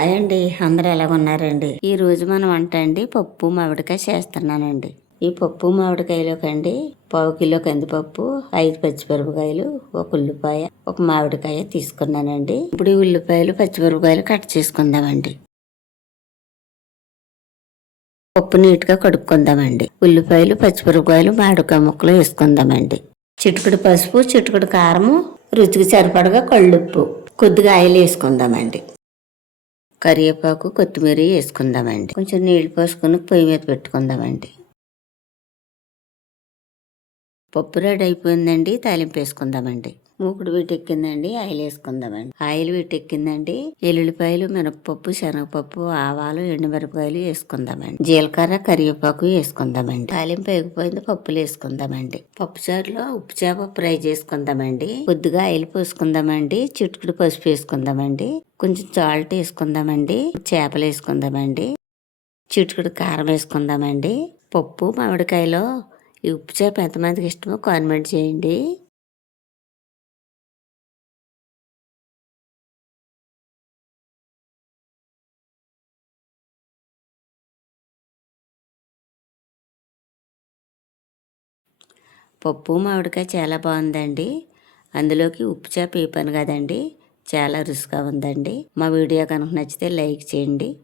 Hi అండి అందరు ఎలా ఉన్నారండి? ఈ రోజు మనం వంట అండి పప్పు మామిడికాయ చేస్తున్నానండి. ఈ పప్పు మామిడికాయలోకండి పావు కిలో కందిపప్పు ఐదు పచ్చిమిరపకాయలు ఒక ఉల్లిపాయ ఒక మామిడికాయ తీసుకున్నానండి. ఇప్పుడు ఈ ఉల్లిపాయలు పచ్చిమిరపకాయలు కట్ చేసుకుందామండి. పప్పు నీట్గా కడుక్కుందామండి. ఉల్లిపాయలు పచ్చిమిరపకాయలు మామిడికాయ ముక్కలు వేసుకుందామండి. చిటుకుడు పసుపు చిటుకుడు కారము రుచికి సరిపడగా కళ్ళుప్పు. కొద్దిగా ఆయిల్ వేసుకుందామండి. కరివేపాకు కొత్తిమీర వేసుకుందామండి. కొంచెం నీళ్ళు పోసుకొని పొయ్యి మీద పెట్టుకుందామండి. పప్పు రెడీ అయిపోయిందండి తాలింపు వేసుకుందామండి. మూకుడు వీటెక్కిందండి ఆయిల్ వేసుకుందామండి ఆయిల్ వీటెక్కిందండి ఎల్లుల్లిపాయలు మినపప్పు శనగపప్పు ఆవాలు ఎండుమిరపకాయలు వేసుకుందామండి. జీలకర్ర కరివేపాకు వేసుకుందామండి. తాలింపు ఎగిపోయింది పప్పులు వేసుకుందామండి. పప్పు చారులో ఉప్పు చేప ఫ్రై చేసుకుందామండి. కొద్దిగా ఆయిల్ పోసుకుందామండి చిటుకుడు పసుపు వేసుకుందామండి కొంచెం సాల్ట్ వేసుకుందామండి చేపలు వేసుకుందామండి చిటుకుడు కారం వేసుకుందామండి. పప్పు మామిడికాయలో ఈ ఉప్పు చేప ఎంతమందికి ఇష్టమో కాన్మెంట్ చేయండి. పప్పు మామిడికాయ చాలా బాగుందండి. అందులోకి ఉప్పు చేప వేపాను కదండి. చాలా రుచిగా ఉందండి. మా వీడియో కనుక నచ్చితే లైక్ చేయండి.